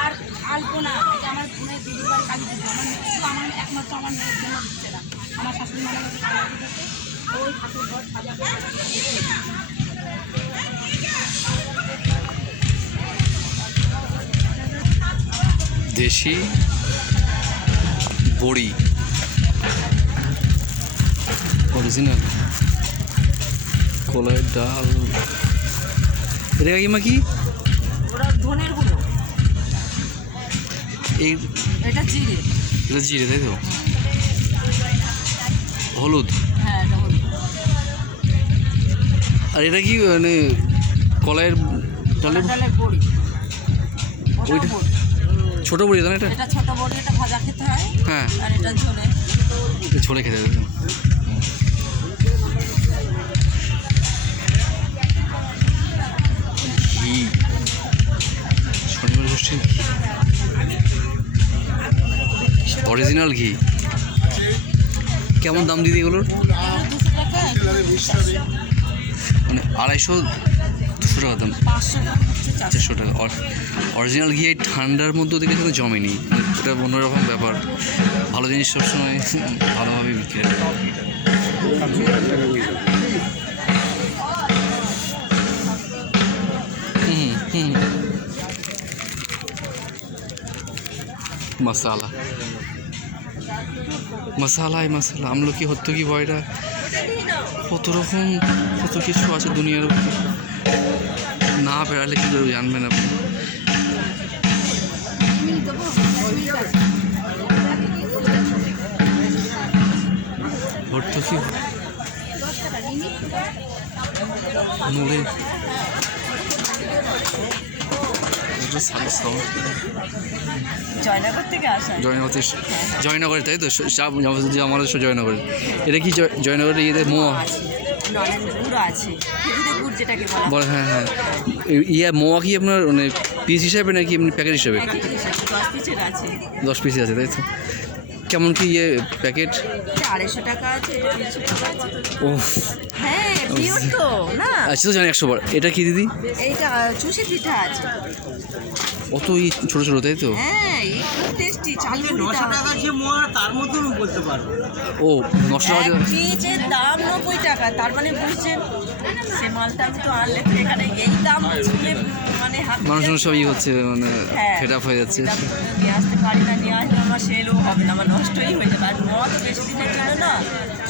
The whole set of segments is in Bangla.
আর আলপনা এটা আমার বোনের দিদির বাড়ি কালী পুজো, আমার আমার একমাত্র আমার মেয়ের জন্য দিচ্ছে না। আমার শাশুড়ি মারা গেছে, ওই ঠাকুর ঘর সাজাবে। দেশি বড়ি অরিজিনাল কলাইয়ের ডাল। এটা কাকিমা কি? ওরা ধনের গুঁড়ো, এই এটা জিরে। এটা জিরে তাই তো? হলুদ। হ্যাঁ এটা হলুদ। আর এটা কি মানে কলাইয়ের ডালের বড়ি? ওইটা ছোটো বড়ি না? এটা এটা ছোট বড়ি, এটা ভাজা খেতে হয়। হ্যাঁ, আর এটা ঝোলে, ছোলে খেতে হবে। ঘি, শনিবার গোষ্ঠীর অরিজিনাল ঘি। কেমন দাম দিদি এগুলোর? 200 টাকা, মানে 250-200 টাকা দাম। 500 টাকা, 400 টাকা। অরিজিনাল ঘি এই ঠান্ডার মধ্যে থেকে কিন্তু জমেনি, এটা অন্যরকম ব্যাপার। ভালো জিনিস সবসময় ভালোভাবে বিক্রি হয়। मसाला मसालाয় মশলা আমলকি হত্তকি বয়রা কত রকম কত কিছু আছে দুনিয়ার উপরে, না বেড়ালে কিন্তু জানবেন আপনি। হত্তকি নড়ে জয়নগর থেকে আসা। জয়নগরে তাই তো? আমাদের জয়নগরে। এটা কি জয়নগরের ইয়েতে মোয়া গুঁড়ো আছে, খেজুরের গুড় যেটাকে বলে? হ্যাঁ হ্যাঁ। ইয়া মোয়া কি আপনার মানে পিস হিসাবে নাকি এমনি প্যাকেট হিসাবে? 10 পিসের আছে। 10 পিসের আছে তাই তো? কেমন কি ইয়ে প্যাকেট? 250 টাকা আছে, 300 টাকা আছে। ও হ্যাঁ পিওর তো না? আচ্ছা তো জানি 100 বার। এটা কি দিদি? এইটা চুষি পিঠা আছে। অত ছোট ছোট তাই তো? হ্যাঁ খুব টেস্টি। 900 টাকা যে মোয়া তার মধ্যে বলতে পারবো। ও 900 টাকা পিসের দাম 90 টাকা, তার মানে বুঝছেন সে মালটা আমি তো আনলে তো এখানে এই দাম শুনে মানে মানুষজন সব ইয়ে হচ্ছে মানে ফেড আপ হয়ে যাচ্ছে। নিয়ে আসতে পারি না, নিয়ে আসলে আমার সেলও হবে না, আমার নষ্টই হয়ে যাবে। আর মোয়া তো বেশি দিনের জন্য না,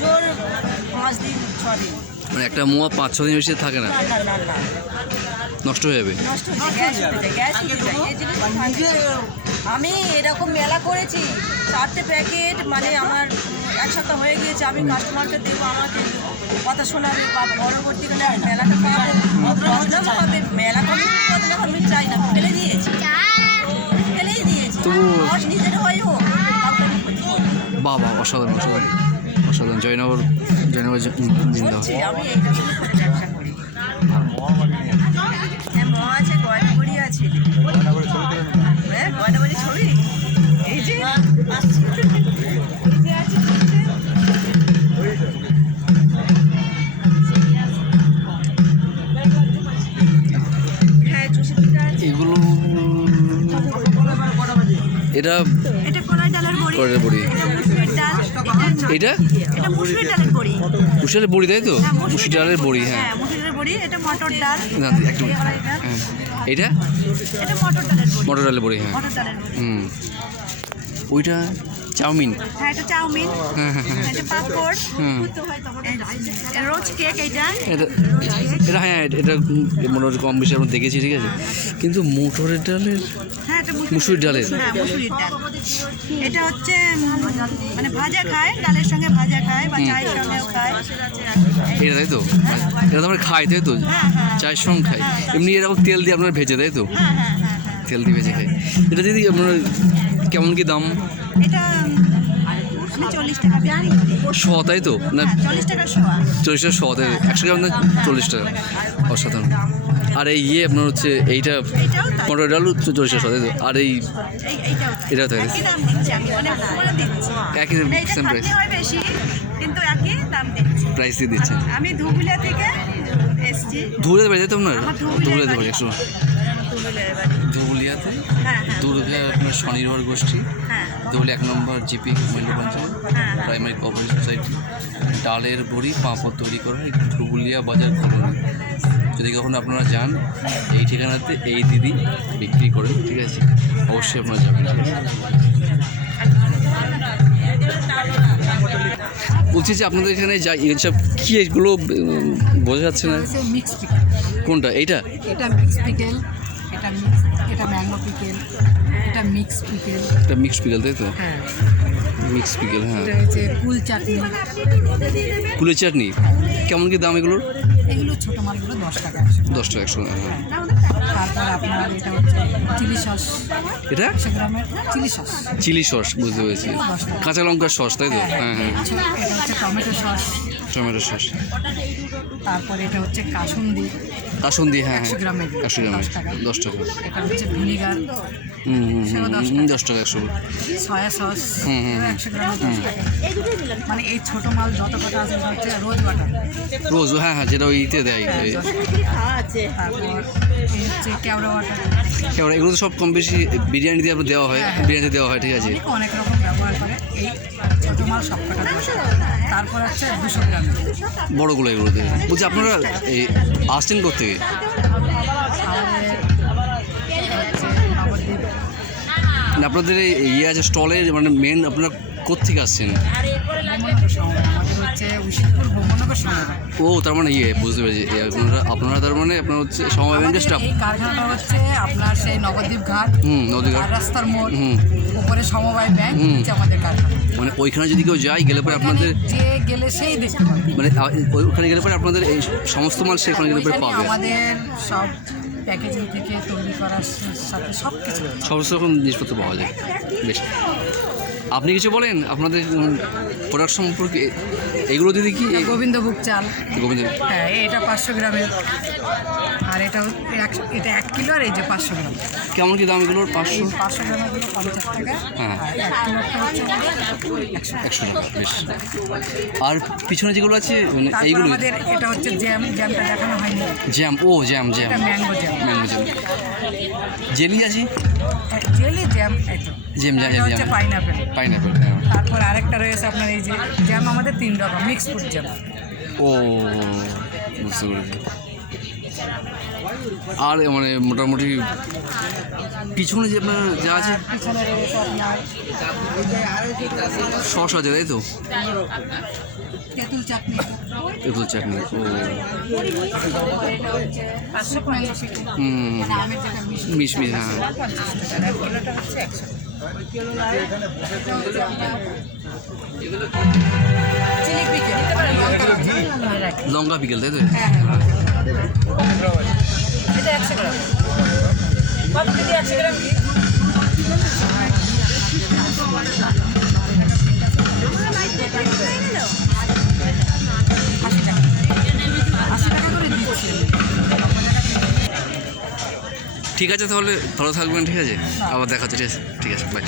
জোর 5 দিন 6 দিন। মানে একটা মোয়া 5-6 দিন বেশি থাকে না, না না না না নষ্ট হয়ে যাবে। নষ্ট হয়ে যায়, গ্যাস উঠে যায় এই জিনিস। আমি এরকম মেলা করেছি, 4টে প্যাকেট, মানে আমার 1 সপ্তাহ হয়ে গিয়েছে। আমি কাস্টমারকে দেবো, আমাকে কথা শোনাবে বা পরবর্তীকালে মেলাটা বদনাম হবে, মেলা কমিটির বদনাম আমি চাই না। ফেলে দিয়েছি, ফেলেই দিয়েছি। আমার নিজের হয়েও বাবা অসাধারণ অসাধারণ অসাধারণ। জয়নগর আমি এইটা করে ব্যবসা করি। এটা এটা কলাই ডালের বড়ি, কলাইয়ের বড়ি। এটা মুসুরির ডাল, এটা এটা মুসুরির ডালের বড়ি। মুসুরের বড়ি তাই তো? হ্যাঁ, মুসুর ডালের বড়ি, হ্যাঁ। মুসুরির বড়ি। এটা মটর ডাল, না, একটু কলাই ডাল। হ্যাঁ। এইটা এটা মটর ডালের বড়ি, মটর ডালের বড়ি, হ্যাঁ। মটর ডালের বড়ি। হুম। ওইটা চাউমিন। হ্যাঁ, এটা চাউমিন, হ্যাঁ হ্যাঁ হ্যাঁ। এটা পাপড়, হুম। রোজ কেক, এটা এটা এটা হ্যাঁ, এটা মোটামুটি কম বেশি আমরা দেখেছি, ঠিক আছে। কিন্তু মটরের ডালের, হ্যাঁ, এটা মুসুরির ডালের। হ্যাঁ, মুসুরির ডাল। এটা হচ্ছে মানে ভাজা খায়, ডালের সঙ্গে ভাজা খায় বা চায়ের সঙ্গেও খায়। এটা তাই তো? এটা তো আমরা খাই তাই তো? হ্যাঁ হ্যাঁ চায়ের সঙ্গে খাই। এমনি এরকম তেল দিয়ে আপনারা ভেজে, তাই তো? হ্যাঁ হ্যাঁ হ্যাঁ হ্যাঁ। তেল দিয়ে ভেজে খাই। এটা দিদি আপনার কেমন কি দাম? এটা আমি 40 টাকা বিক্রি করি। শ, তাই তো? না, হ্যাঁ, 40 টাকা শোয়া। 40 টাকা শ, তাই 100 গ্রাম না 40 টাকা। অসাধারণ। আর এই আপনার হচ্ছে এইটা এটাও তাই। মটর ডাল 40 টাকা শ, তাই তো? আর এইটাও এটা তাই? একই দাম দিচ্ছি আমি, মানে পুরো দিচ্ছি। একই এইটা সেম প্রাইস, খাটনি হয় বেশি, কিন্তু একই দাম দিচ্ছি। প্রাইস দিয়ে দিচ্ছেন। আমি ধুবুলিয়া থেকে এসছি। ধুবুলিয়াতে বাড়ি, তাই তো আপনার? আমার ধুবুলিয়াতে বাড়ি, একশো ধুবুলিয়ার বাড়ি। ধুবুলিয়াতে হ্যাঁ হ্যাঁ দুর্গা আপনার স্বনির্ভর গোষ্ঠী, হ্যাঁ ধুবুলিয়া 1 নম্বর জিপি মহিলা পঞ্চায়েত হ্যাঁ প্রাইমারি কোঅপারেটিভ সোসাইটি। ডালের বড়ি পাঁপড় তৈরি করা এই ধুবুলিয়া বাজার কলোনি। যদি কখনো আপনারা যান এই ঠিকানাতে এই দিদি বিক্রি করেন, ঠিক আছে? অবশ্যই আপনারা যাবেন, ঠিক আছে? বলছি যে আপনাদের এখানে যা এইসব কী, এগুলো বোঝা যাচ্ছে না। মিক্স পিকেল, কোনটা? এইটা এটা মিক্স পিকেল, এটা ম্যাঙ্গো পিকেল, এটা মিক্স পিকেল। এটা মিক্সড পিকেল, তাই তো? হ্যাঁ, মিক্সড পিকেল, হ্যাঁ। এটা হচ্ছে কুল চাটনি। কুলের চাটনি কেমন কি দাম এগুলোর? এগুলো ছোটো মালগুলো 10 টাকা। 10 টাকা, 100, হ্যাঁ। তারপর আপনার এটা হচ্ছে চিলি সস, এটা 100 গ্রামের চিলি সস। চিলি সস, বুঝতে পেরেছি। কাঁচা লঙ্কার সস, তাই তো? হ্যাঁ হ্যাঁ। এটা হচ্ছে টমেটো সস। Tomato sauce. তারপরে এটা হচ্ছে কাসুন্দি, কাসুন্দি, হ্যাঁ 100 হ্যাঁ। গ্রামের 100 গ্রামের 10 টাকা। 10 টাকা। এটা হচ্ছে ভিনিগার, হুম হুম হুম, 10 টাকা 100। সয়া সস, হুম, হুম, 100 গ্রামের 10 টাকা। মানে এই ছোটো মাল যত কটা আছে এটা হচ্ছে রোজ বাটার। রোজ, হ্যাঁ হ্যাঁ, যেটা ওইতে দেয়। তারপর এই হচ্ছে কেওড়া বাটার। এবার এগুলো তো সব কম বেশি বিরিয়ানি দিয়ে আপনার দেওয়া হয়, বিরিয়ানি দেওয়া হয়, ঠিক আছে? অনেক রকম ব্যবহার করে এই ছোটো মাল সব কটা। তারপর হচ্ছে 200 গ্রাম। বড়গুলো এগুলো দিয়ে। বলছি আপনারা এই আসছেন কোথেকে? মানে আপনাদের এই ইয়ে আছে স্টলের, মানে মেন আপনারা কোথেকে আসছেন? আমাদের হচ্ছে উশিরপুর ভ্রমণগর সমবায়। ও, তার মানে বুঝতে পেরেছি। আপনারা তার মানে আপনার হচ্ছে সমবায় ব্যাংকের স্টাফ। এই কারখানাটা হচ্ছে আপনার সেই নবদ্বীপ ঘাট, নদীঘাট। আর রাস্তার মোড়, হুম। উপরে সমবায় ব্যাংক হচ্ছে আমাদের কারখানা। মানে ওইখানে যদি কেউ যায়, গেলে পরে আপনাদের, যে গেলে সেই দেখতে পাবে। মানে ওইখানে গেলে পরে আপনাদের এই সমস্ত মাল সেখানে গেলে পরে ওইখানে পাবে। আমাদের সব প্যাকেজিং থেকে তৈরি করার সাথে সব কিছু। সমস্ত রকম জিনিসপত্র পাওয়া যায়। বেশ, আপনি কিছু বলেন আপনাদের প্রোডাক্ট সম্পর্কে। এগুলো দিদি কি? গোবিন্দভোগ চাল, গোবিন্দ। হ্যাঁ এটা 500 গ্রামের, আর এটা 1 কিলো, আর এই যে 500 গ্রাম। কেমন কি দাম এগুলোর? 500? 500 গ্রামেরগুলো 50 টাকা, হ্যাঁ। আর 1 কিলোটা হচ্ছে 100 টাকা। 100 টাকা। বেশ। আর পিছনে যেগুলো আছে মানে তারপর এইগুলো আমাদের এটা হচ্ছে জ্যামটা দেখানো হয়নি, জ্যাম। ও, জ্যাম জ্যাম, এটা mango jam. Mango jam. Jelly আছে? জেলি জ্যাম, এটা জ্যাম জ্যাম এটা হচ্ছে জ্যাম, পাইনাপেল। পাইনাপেল। তারপর আরেকটা রয়েছে আপনার এই যে জ্যাম, আমাদের 3 রকম মিক্স ফ্রুট জ্যাম। ও, বুঝতে পেরেছি। আর মানে মোটামুটি পিছনে যে আপনার যা আছে পিছনে রয়েছে আপনার সস আছে, তাই তো? তেঁতুল চাটনি, তেঁতুল চাটনি। ও, শুকনো মিষ্টি, হুম, আমের যেটা মিষ্টি, মিশমিশ, হ্যাঁ। 50 টাকা, আর কিলোটা হচ্ছে 100 টাকা। এটা হচ্ছে আপনার চিলি পিকেল, লঙ্কা পিকেল, তাই তো? হ্যাঁ হ্যাঁ, এটা 100 গ্রাম। কত কেজি 100 গ্রাম? ঠিক আছে, তাহলে ভালো থাকবেন, ঠিক আছে? আবার দেখা হচ্ছে, ঠিক আছে? ঠিক আছে, বাই।